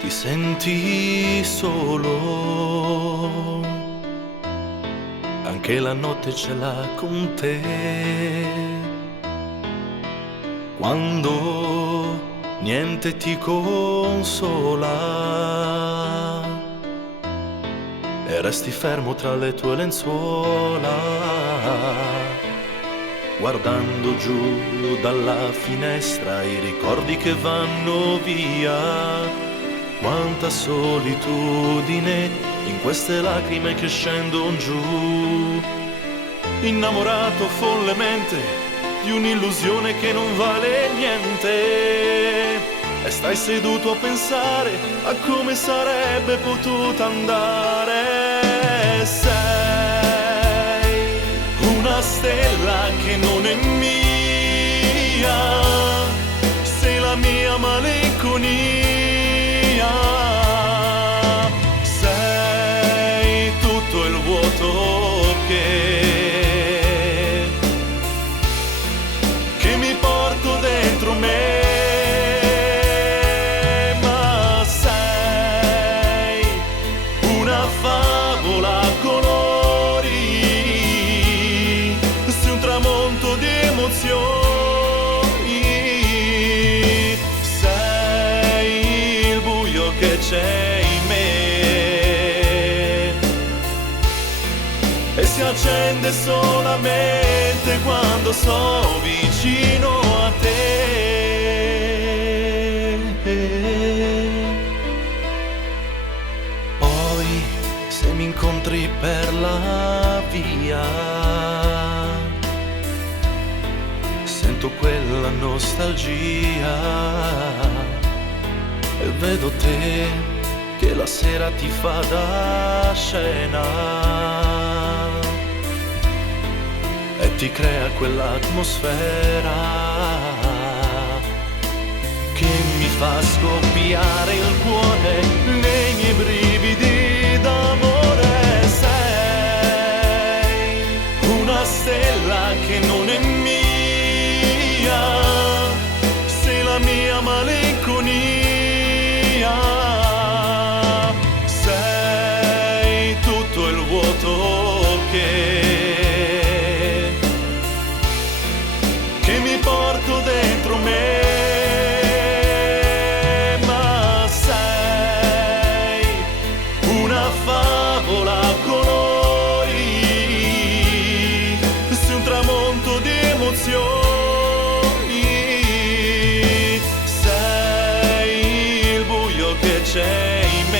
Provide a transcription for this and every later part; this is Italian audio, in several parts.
ti senti solo, anche la notte ce l'ha con te. Quando niente ti consola e resti fermo tra le tue lenzuola, guardando giù dalla finestra i ricordi che vanno via. Quanta solitudine in queste lacrime che scendono giù. Innamorato follemente di un'illusione che non vale niente, e stai seduto a pensare a come sarebbe potuta andare. Sei una stella che non è mia, sei la mia malinconia. Sei tutto il vuoto che mi porto dentro me. Ma sei una favola a colori, sei un tramonto di emozioni. Che c'è in me e si accende solamente quando sto vicino a te. Poi se mi incontri per la via, sento quella nostalgia e vedo te che la sera ti fa da scena e ti crea quell'atmosfera che mi fa scoppiare il cuore nei miei brividi d'amore. Sei una stella che non è mia, sei la mia malinconia. Sei tutto il vuoto che mi porto dentro me. Ma sei una favola a colori, sei un tramonto di emozioni. Sei il buio che c'è in me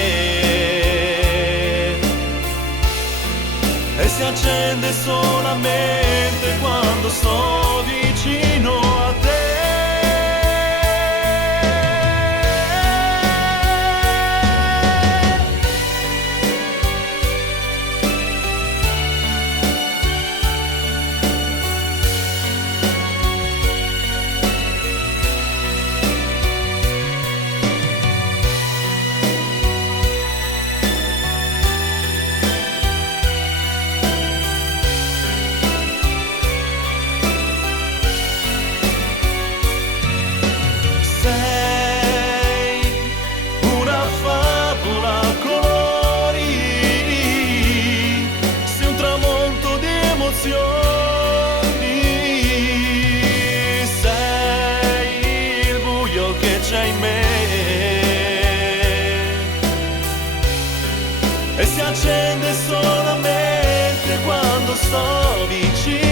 e si accende solamente quando sto vicino a te. Sei il buio che c'è in me e si accende solamente quando sto vicino